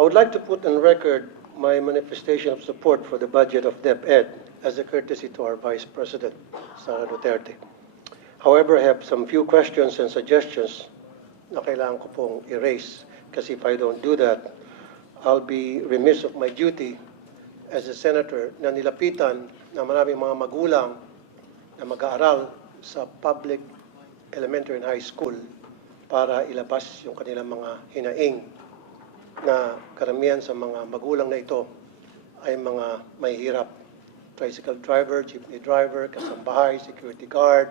I would like to put on record my manifestation of support for the budget of DepEd as a courtesy to our Vice President, Sara Duterte. However, I have some few questions and suggestions na kailangan ko pong erase kasi if I don't do that, I'll be remiss of my duty as a senator na nilapitan ng maraming mga magulang na mag-aaral sa public elementary and high school para ilabas yung kanilang mga hinaing na karamihan sa mga magulang na ito ay mga mahihirap. Tricycle driver, jeepney driver, kasambahay, security guard,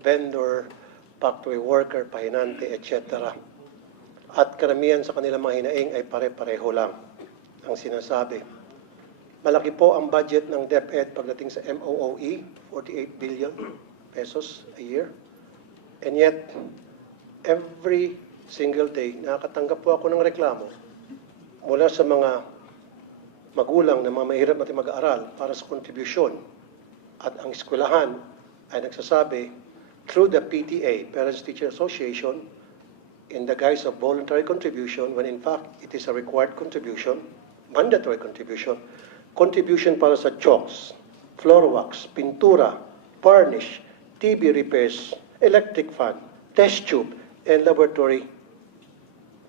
vendor, factory worker, pahinante, etc. At karamihan sa kanilang mga hinaing ay pare-pareho lang ang sinasabi. Malaki po ang budget ng DepEd pagdating sa MOOE, 48 billion pesos a year. And yet, every single day, nakakatanggap po ako ng reklamo mula sa mga magulang na mga mahirap natin mag-aaral para sa kontribusyon. At ang eskwelahan ay nagsasabi through the PTA, Parents Teacher Association, in the guise of voluntary contribution when in fact it is a required contribution, mandatory contribution, contribution para sa chalks, floor wax, pintura, varnish, TV repairs, electric fan, test tube, and laboratory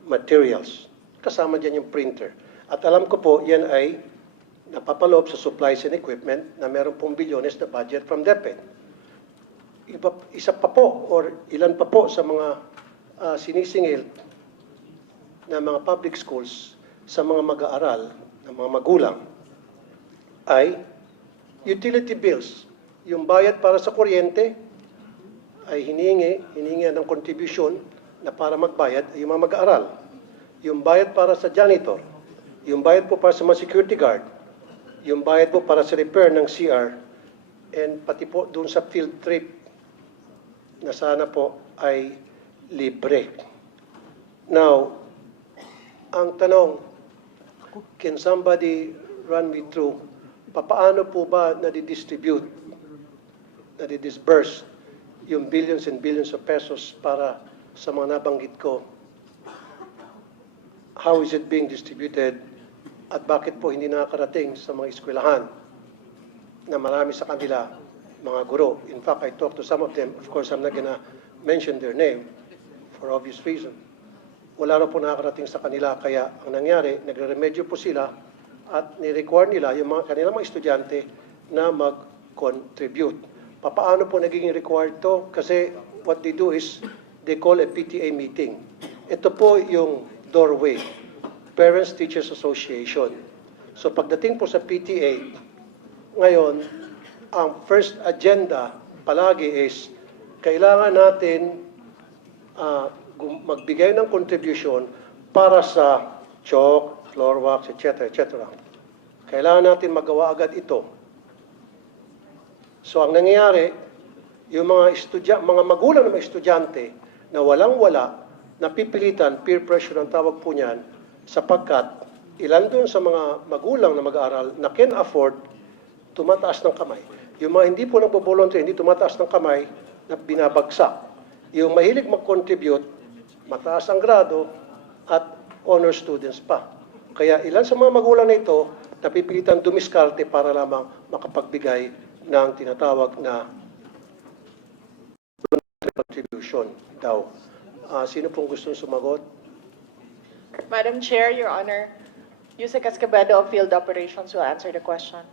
materials. Kasama dyan yung printer. At alam ko po, yan ay napapaloob sa supplies and equipment na meron pong bilyones na budget from DepEd. Iba, isa pa po or ilan pa po sa mga ah, sinisingil na mga public schools sa mga mag-aaral, ng mga magulang, ay utility bills. Yung bayad para sa kuryente ay hiningi, hiningi ng contribution na para magbayad ay yung mga mag-aaral. Yung bayad para sa janitor, yung bayad po para sa mga security guard, yung bayad po para sa repair ng CR, and pati po doon sa field trip na sana po ay libre. Now, ang tanong, can somebody run me through, papaano po ba nadidistribute, nadidisburse yung billions and billions of pesos para sa mga nabanggit ko? How is it being distributed? At bakit po hindi nakakarating sa mga eskwelahan na marami sa kanila mga guro? In fact, I talked to some of them. Of course, I'm not gonna mention their name for obvious reason. Wala na po nakakarating sa kanila. Kaya ang nangyari, nagre-remedyo po sila at ni-require nila yung mga kanilang mga estudyante na mag-contribute. Papaano po nagiging required to? Kasi what they do is they call a PTA meeting. Ito po yung doorway, Parents Teachers Association. So pagdating po sa PTA, ngayon, ang first agenda palagi is kailangan natin gum- magbigay ng contribution para sa chalk, floor wax, etc., etc. Kailangan natin magawa agad ito. So ang nangyayari, yung mga estudya, mga magulang ng mga estudyante na walang-wala, napipilitan, peer pressure ang tawag po niyan, sapagkat ilan doon sa mga magulang na mag-aaral na can afford, tumataas ng kamay. Yung mga hindi po nagbo-volunteer, hindi tumataas ng kamay, na binabagsak. Yung mahilig mag-contribute, mataas ang grado, at honor students pa. Kaya ilan sa mga magulang na ito, napipilitan dumiskarte para lamang makapagbigay ng tinatawag na contribution daw. Ah, sino pong gusto sumagot? Madam Chair, Your Honor, Yusek Escobedo of Field Operations will answer the question.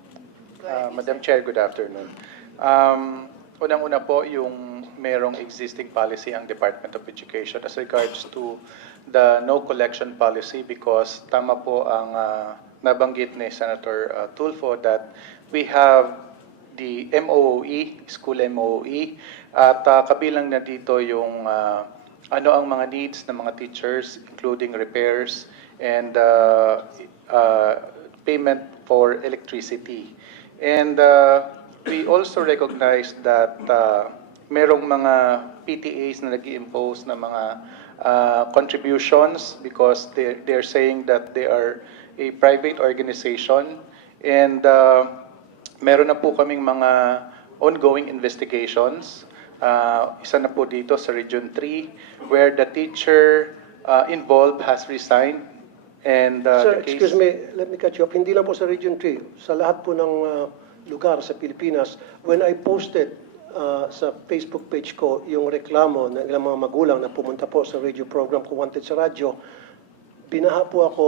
Uh. Madam Chair, good afternoon. Um, Unang-una po, yung merong existing policy ang Department of Education as regards to the no collection policy because tama po ang uh, nabanggit ni Senator uh, Tulfo that we have the MOOE, school MOOE, at uh, kabilang na dito yung uh, ano ang mga needs ng mga teachers, including repairs and uh, uh, payment for electricity. And uh, we also recognize that uh, merong mga PTAs na nag impose ng mga uh, contributions because they're, they're saying that they are a private organization and uh, meron na po kaming mga ongoing investigations. Uh, isa na po dito sa Region 3 where the teacher uh, involved has resigned And uh, Sir, the case- excuse me, let me cut you off. Hindi lang po sa Region 3, sa lahat po ng uh, lugar sa Pilipinas, when I posted uh, sa Facebook page ko yung reklamo ng ilang mga magulang na pumunta po sa radio program ko Wanted sa radyo, binaha po ako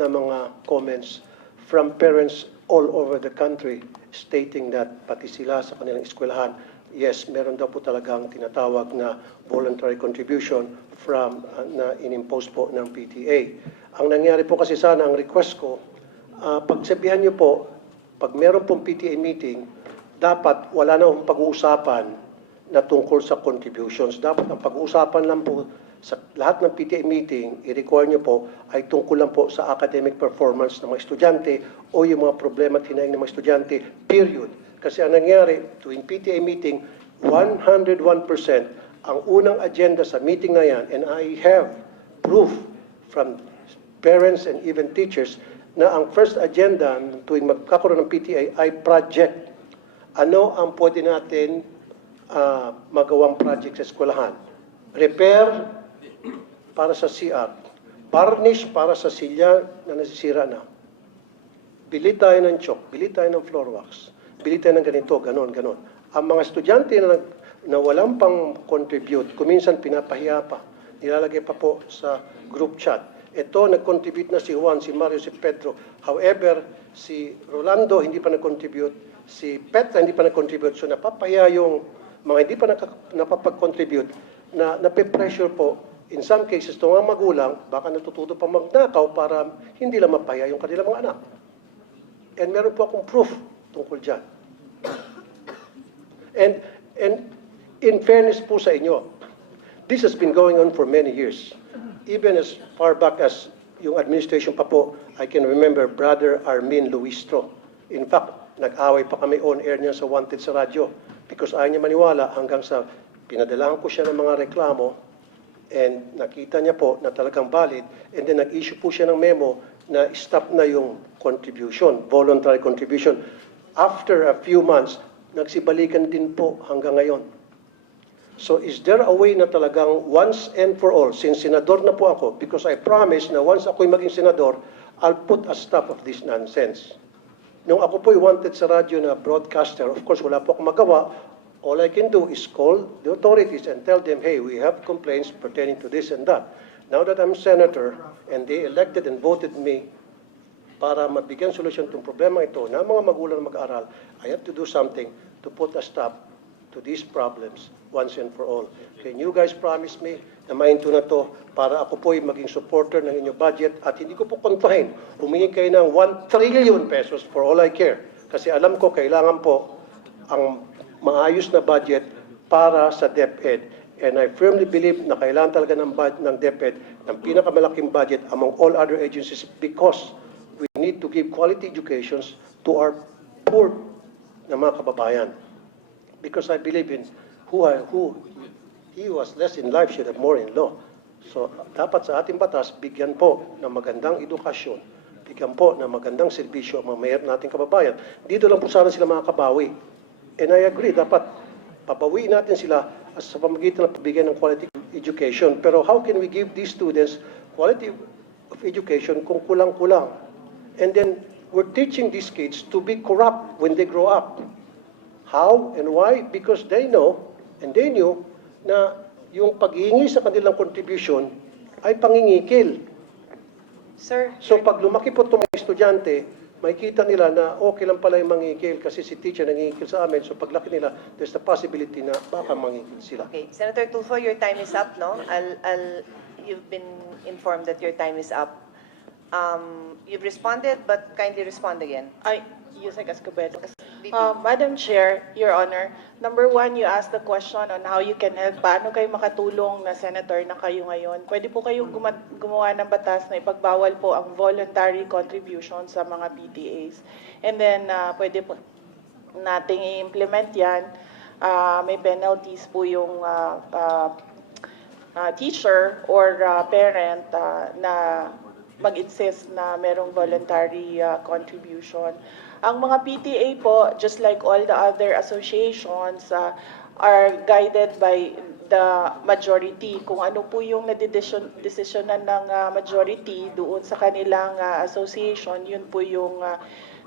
ng mga comments from parents all over the country stating that pati sila sa kanilang eskwelahan, yes, meron daw po talagang tinatawag na voluntary contribution from uh, na inimpose po ng PTA. Ang nangyari po kasi sana, ang request ko, ah, pagsabihan niyo po, pag meron pong PTA meeting, dapat wala na akong pag-uusapan na tungkol sa contributions. Dapat ang pag-uusapan lang po sa lahat ng PTA meeting, i-require niyo po, ay tungkol lang po sa academic performance ng mga estudyante o yung mga problema at hinaing ng mga estudyante, period. Kasi ang nangyari, tuwing PTA meeting, 101% ang unang agenda sa meeting na yan, and I have proof from parents and even teachers na ang first agenda tuwing magkakaroon ng PTA ay project. Ano ang pwede natin ah, magawang project sa eskwelahan? Repair para sa CR. Varnish para sa silya na nasisira na. Bili tayo ng chalk, bili tayo ng floor wax, bili tayo ng ganito, ganon, ganon. Ang mga estudyante na, na walang pang contribute, kuminsan pinapahiya pa, nilalagay pa po sa group chat. Ito, nag-contribute na si Juan, si Mario, si Pedro. However, si Rolando hindi pa nag-contribute, si Petra hindi pa nag-contribute. So napapahiya yung mga hindi pa napapag-contribute na nape-pressure po in some cases, itong mga magulang, baka natututo pa magnakaw para hindi lang mapahiya yung kanilang mga anak. And meron po akong proof tungkol dyan. And, and in fairness po sa inyo, this has been going on for many years. Even as far back as yung administration pa po, I can remember Brother Armin Luistro. In fact, nag-away pa kami on air niya sa Wanted sa radyo because ayaw niya maniwala hanggang sa pinadalahan ko siya ng mga reklamo and nakita niya po na talagang valid and then nag-issue po siya ng memo na stop na yung contribution, voluntary contribution. After a few months, nagsibalikan din po hanggang ngayon. So is there a way na talagang once and for all, since senador na po ako, because I promise na once ako'y maging senador, I'll put a stop of this nonsense. Nung ako po'y wanted sa radyo na broadcaster, of course, wala po akong magawa. All I can do is call the authorities and tell them, hey, we have complaints pertaining to this and that. Now that I'm senator and they elected and voted me para mabigyan solusyon itong problema ito na mga magulang mag-aral, I have to do something to put a stop to these problems once and for all. Can you guys promise me na mainto na to para ako po'y maging supporter ng inyong budget at hindi ko po kontrahin. Humingi kayo ng 1 trillion pesos for all I care. Kasi alam ko kailangan po ang maayos na budget para sa DepEd. And I firmly believe na kailangan talaga ng, ng DepEd ng pinakamalaking budget among all other agencies because need to give quality educations to our poor na mga kababayan. Because I believe in who, I, who he was less in life should have more in law. So dapat sa ating batas, bigyan po ng magandang edukasyon, bigyan po ng magandang serbisyo ang mga mayor nating kababayan. Dito lang po sana sila makakabawi. And I agree, dapat pabawiin natin sila sa pamagitan ng pagbigay ng quality education. Pero how can we give these students quality of education kung kulang-kulang? And then we're teaching these kids to be corrupt when they grow up. How and why? Because they know and they knew na yung paghingi sa kanilang contribution ay pangingikil. Sir, So pag lumaki po itong mga estudyante, makikita nila na okay lang pala yung mangingikil kasi si teacher nangingikil sa amin. So paglaki nila, there's the possibility na baka mangingikil sila. Okay, Senator Tulfo, your time is up, no? I'll, I'll, you've been informed that your time is up. Um, you've responded, but kindly respond again. Ay, Yusek Escobedo. Uh, Madam Chair, Your Honor, number one, you asked the question on how you can help. Paano kayo makatulong na senator na kayo ngayon? Pwede po kayong guma- gumawa ng batas na ipagbawal po ang voluntary contribution sa mga PTAs. And then, uh, pwede po nating i-implement yan. Uh, may penalties po yung uh, uh, uh, teacher or uh, parent uh, na mag-insist na merong voluntary uh, contribution. Ang mga PTA po, just like all the other associations, uh, are guided by the majority. Kung ano po yung nadidesisyonan ng ah, majority doon sa kanilang ah, association, yun po yung ah,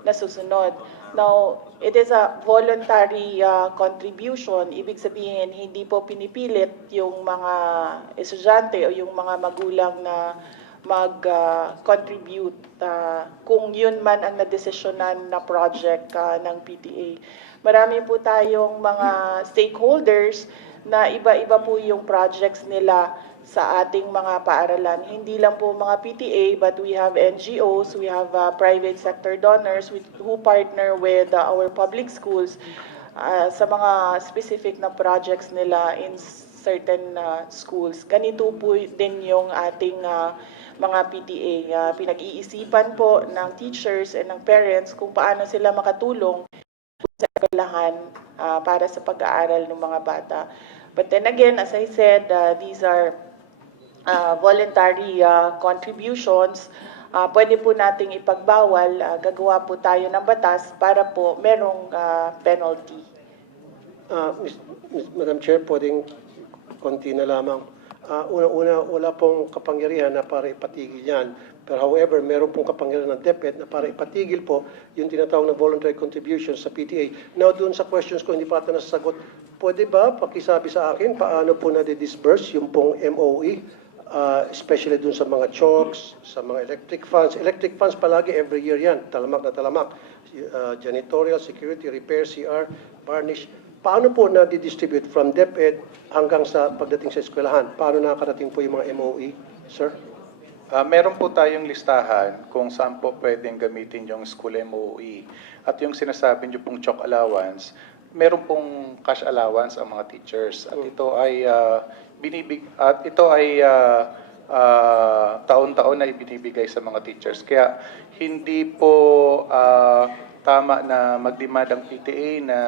nasusunod. Now, it is a voluntary ah, contribution. Ibig sabihin, hindi po pinipilit yung mga estudyante o yung mga magulang na mag-contribute ah, kung yun man ang nadesisyonan na project ah, ng PTA. Marami po tayong mga stakeholders na iba-iba po yung projects nila sa ating mga paaralan. Hindi lang po mga PTA, but we have NGOs, we have uh, private sector donors with, who partner with uh, our public schools uh, sa mga specific na projects nila in certain uh, schools. Ganito po din yung ating uh, mga PTA. Uh, pinag-iisipan po ng teachers and ng parents kung paano sila makatulong sa eskwelahan ah, para sa pag-aaral ng mga bata. But then again, as I said, uh, these are uh, voluntary uh, contributions. Uh, pwede po nating ipagbawal, uh, gagawa po tayo ng batas para po merong uh, penalty. Ah, Ms. Ms. Madam Chair, pwedeng konti na lamang. Ah, Una-una, wala pong kapangyarihan na para ipatigil yan. Pero however, meron pong kapangyarihan ng DepEd na para ipatigil po yung tinatawag na voluntary contribution sa PTA. Now, doon sa questions ko, hindi pa ata nasasagot. Pwede ba pakisabi sa akin paano po na-disburse yung pong MOE? Ah, especially doon sa mga chalks, sa mga electric funds. Electric funds palagi every year yan, talamak na talamak. Uh, janitorial, security, repair, CR, varnish. Paano po na-distribute from DepEd hanggang sa pagdating sa eskwelahan? Paano nakakarating po yung mga MOE, sir? Ah, meron po tayong listahan kung saan po pwedeng gamitin yung school MOE. At yung sinasabi niyo pong chalk allowance, meron pong cash allowance ang mga teachers. At ito ay ah, binibig at ito ay ah, ah, taon-taon na ibinibigay sa mga teachers. Kaya hindi po ah, tama na magdemand ang PTA na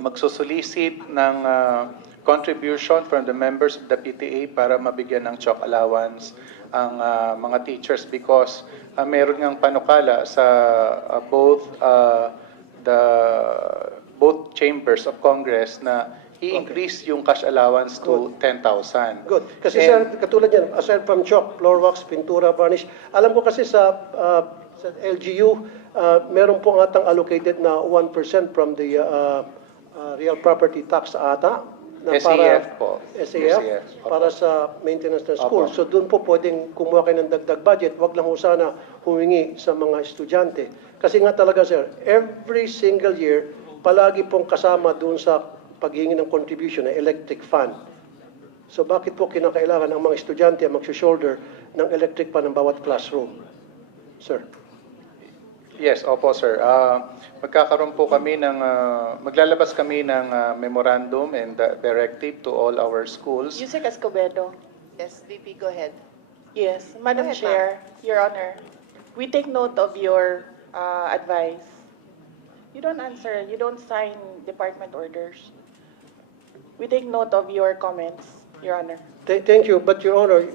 magsusolicit ng ah, contribution from the members of the PTA para mabigyan ng chalk allowance ang ah, mga teachers because ah, meron ngang panukala sa ah, both ah, the both chambers of Congress na i-increase yung cash allowance to 10,000. Good. Kasi And- sir, katulad yan, aside from chalk, floor wax, pintura, varnish, alam ko kasi sa, uh, sa LGU, uh, meron pong atang allocated na 1% from the uh, uh, real property tax ata. na SAF po. SAF, SAF, opo. para sa maintenance ng school. Opo. So doon po pwedeng kumuha kayo ng dagdag budget. Wag lang ho sana humingi sa mga estudyante. Kasi nga talaga sir, every single year, palagi pong kasama doon sa paghingi ng contribution ng electric fund. So bakit po kinakailangan ang mga estudyante ang mag-shoulder ng electric fan ng bawat classroom? Sir. Yes, opo sir. Ah, magkakaroon po kami ng, ah, maglalabas kami ng ah, memorandum and ah, directive to all our schools. Yusek Escobedo. Yes, VP, go ahead. Yes, Madam ahead, Chair, Your Honor, we take note of your uh, advice. You don't answer, you don't sign department orders. We take note of your comments, Your Honor. Th- Thank you, but Your Honor,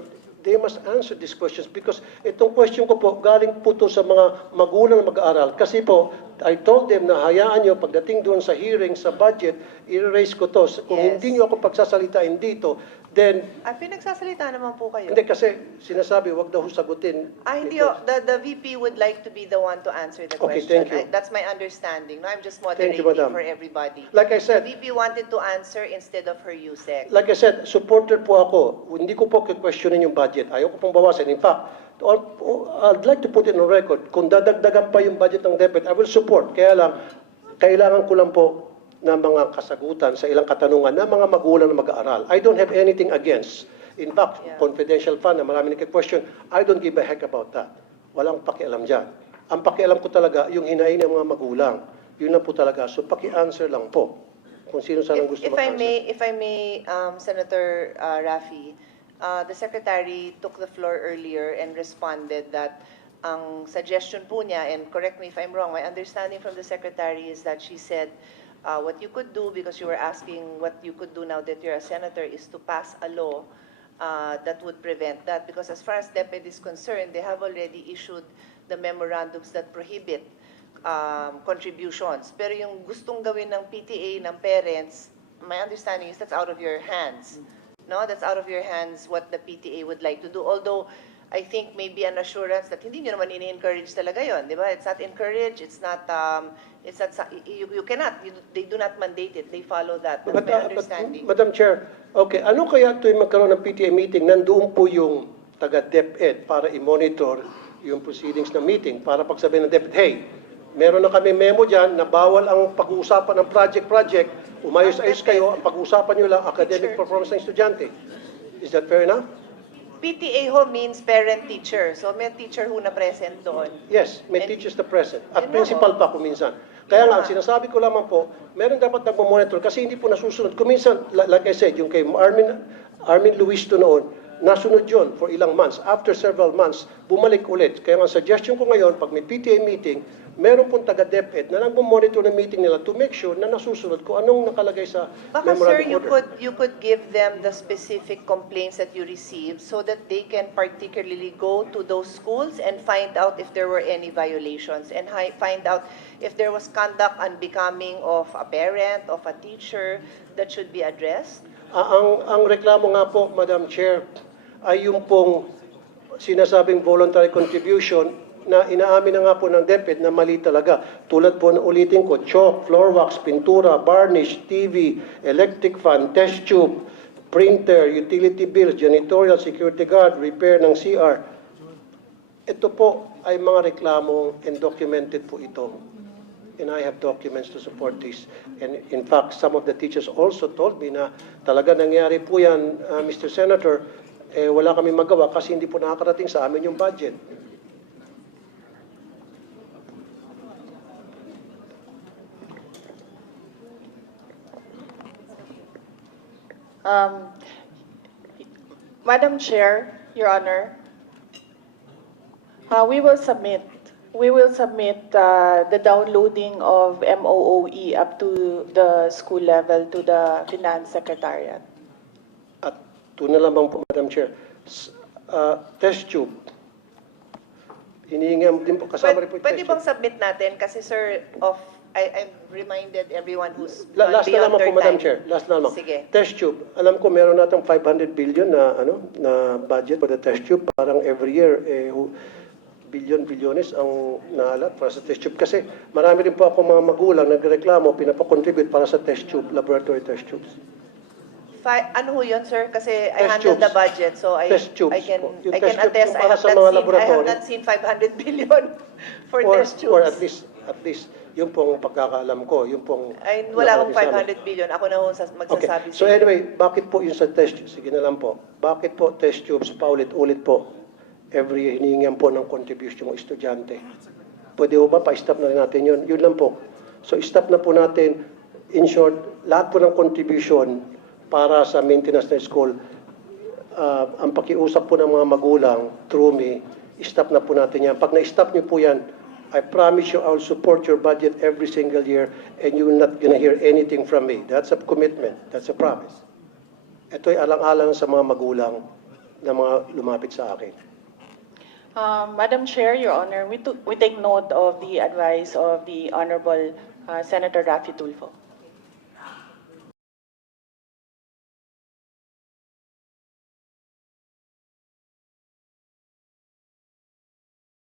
they must answer these questions because itong question ko po, galing po to sa mga magulang na mag-aaral. Kasi po, I told them na hayaan nyo, pagdating doon sa hearing, sa budget, i-raise ko to. Kung Yes. hindi nyo ako pagsasalitain dito, then, Ah, pinagsasalita naman po kayo. hindi kasi sinasabi, wag daw sagutin. Ah, hindi oh, the, the VP would like to be the one to answer the Okay, question. thank you. I- That's my understanding. No, I'm just Thank you, moderating Madam. for everybody. Like I The said, VP wanted to answer instead of her USEC. like I said, supporter po ako. Hindi ko po questionin yung budget. Ayaw ko pong bawasan. In fact, or- or- I'd like to put it on record, kung dadagdagan pa yung budget ng DepEd, I will support. Kaya lang, kailangan ko lang po ng mga kasagutan sa ilang katanungan ng mga magulang na mag-aaral. I don't have anything against. In fact, Yeah. confidential fund na marami nagka-question, I don't give a heck about that. Walang pakialam dyan. Ang pakialam ko talaga, yung hinaing ng mga magulang. Yun lang po talaga. So, paki-answer lang po. Kung sino sanang If, gusto if I mag-answer. may, if I may, um, Senator uh, Rafi, uh, the Secretary took the floor earlier and responded that ang suggestion po niya, and correct me if I'm wrong, my understanding from the Secretary is that she said, uh, what you could do, because you were asking what you could do now that you're a senator, is to pass a law uh, that would prevent that. Because as far as DepEd is concerned, they have already issued the memorandums that prohibit um, contributions. Pero yung gustong gawin ng PTA, ng parents, my understanding is that's out of your hands. No, that's out of your hands what the PTA would like to do. Although, I think maybe an assurance that hindi nyo naman ini-encourage talaga yon, di ba? It's not encouraged, it's not, um, it's not, you, you cannot, you, they do not mandate it, they follow that. But, my uh, but, understanding. Madam Chair, okay, ano kaya tuwing magkaroon ng PTA meeting, nandoon po yung taga DepEd para i-monitor yung proceedings ng meeting, para pagsabihin ng DepEd, hey, meron na kami memo dyan na bawal ang pag-uusapan ng project-project, umayos-ayos kayo, ang pag-uusapan nyo lang academic performance ng estudyante. Is that fair enough? PTA ho means parent-teacher, so may teacher ho na present doon. Yes, may And- teachers na present. At Yun principal pa kung minsan. Kaya nga, nga. sinasabi ko lamang po, meron dapat nagmo-monitor kasi hindi po nasusunod. Kung minsan, li- like I said, yung kay Armin, Armin Luis to noon, nasunod yon for ilang months. After several months, bumalik ulit. Kaya nga, suggestion ko ngayon, pag may PTA meeting, meron pong taga-DepEd na nagmo-monitor ng meeting nila to make sure na nasusunod kung anong nakalagay sa Baka sir, memorandum you order. could, you could give them the specific complaints that you received so that they can particularly go to those schools and find out if there were any violations and hi- find out if there was conduct unbecoming of a parent, of a teacher that should be addressed. Ah, ang, ang reklamo nga po, Madam Chair, ay yung pong sinasabing voluntary contribution na inaamin na nga po ng DepEd na mali talaga. Tulad po na ulitin ko, chalk, floor wax, pintura, varnish, TV, electric fan, test tube, printer, utility bills, janitorial, security guard, repair ng CR. Ito po ay mga reklamo and documented po ito. And I have documents to support this. And in fact, some of the teachers also told me na talaga nangyari po yan, uh, Mr. Senator, eh, wala kami magawa kasi hindi po nakakarating sa amin yung budget. Um, Madam Chair, Your Honor, uh, we will submit, we will submit uh, the downloading of MOOE up to the school level to the Finance Secretariat. At ito na lamang po, Madam Chair, S- uh, test tube. Hinihingi din po, kasama rin po Pwede, yung pwede test bang tube. submit natin? Kasi sir, of, I, I've reminded everyone who's La- gone Last na beyond lamang po, their Madam time. Chair. Last na lamang. Sige. Test tube. Alam ko meron natang 500 billion na ano na budget for the test tube. Parang every year eh, billion bilyones ang naalat para sa test tube. Kasi marami rin po ako mga magulang nagreklamo, pinapakontribute para sa test tube, laboratory test tubes. Fi- ano ho yun, sir? Kasi I Test handle the tubes. budget, so I, Test tubes I can, po. Yung I can test tube attest, po I para have sa not mga seen, I have laboratory. not seen 500 billion for Or, test tubes. or at least, at least, yung pong pagkakaalam ko, yung pong... Ay, wala akong nakalagay sa amin. 500 billion. Ako na ho sa- Okay. magsasabi So anyway, bakit po yung sa test tubes? Sige na lang po. Bakit po test tubes paulit-ulit po? Every year, hinihingihan po ng contribution ng estudyante. Pwede ba pa-stop na rin natin yun? Yun lang po. So stop na po natin. In short, lahat po ng contribution para sa maintenance ng school, ah, ang pakiusap po ng mga magulang through me, stop na po natin yan. Pag na-stop niyo po yan, I promise you I will support your budget every single year and you will not gonna hear anything from me. That's a commitment. That's a promise. Ito ay alang-alang sa mga magulang na mga lumapit sa akin. Um, Madam Chair, Your Honor, we we take note of the advice of the Honorable uh, Senator Raffy Tulfo.